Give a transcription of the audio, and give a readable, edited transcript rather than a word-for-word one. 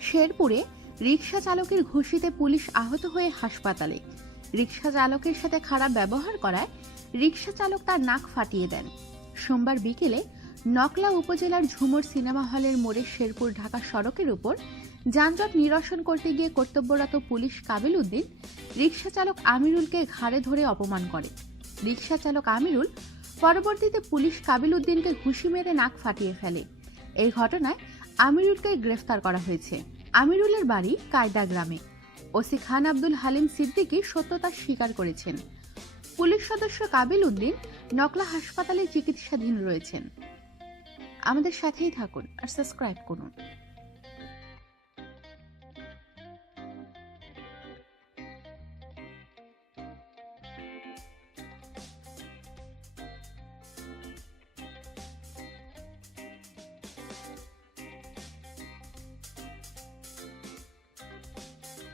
শেরপুরে রিকশা চালকের ঘুষিতে পুলিশ আহত হয়ে হাসপাতালে। রিকশা চালকের সাথে খারাপ ব্যবহার করায় রিকশা চালক তার নাক ফাটিয়ে দেন। সোমবার বিকেলে নকলা উপজেলার ঝুমুর সিনেমা হলের মোড়ে শেরপুর ঢাকা সড়কের উপর যানজট নিরসন করতে গিয়ে কর্তব্যরত পুলিশ কাবিল উদ্দিন রিকশা চালক আমিরুলকে ঘাড়ে ধরে অপমান করে। রিকশা চালক আমিরুল পরবর্তীতে পুলিশ কাবিল উদ্দিনকে ঘুষি মেরে নাক ফাটিয়ে ফেলে। এই ঘটনায় আমিরুলকে গ্রেফতার করা হয়েছে। আমিরুলের বাড়ি কায়দা গ্রামে। ওসি খান আব্দুল হালিম সিদ্দিকী সত্যতা স্বীকার করেছেন। পুলিশ সদস্য কাবিল উদ্দিন নকলা হাসপাতালে চিকিৎসাধীন রয়েছেন। আমাদের সাথেই থাকুন আর সাবস্ক্রাইব করুন।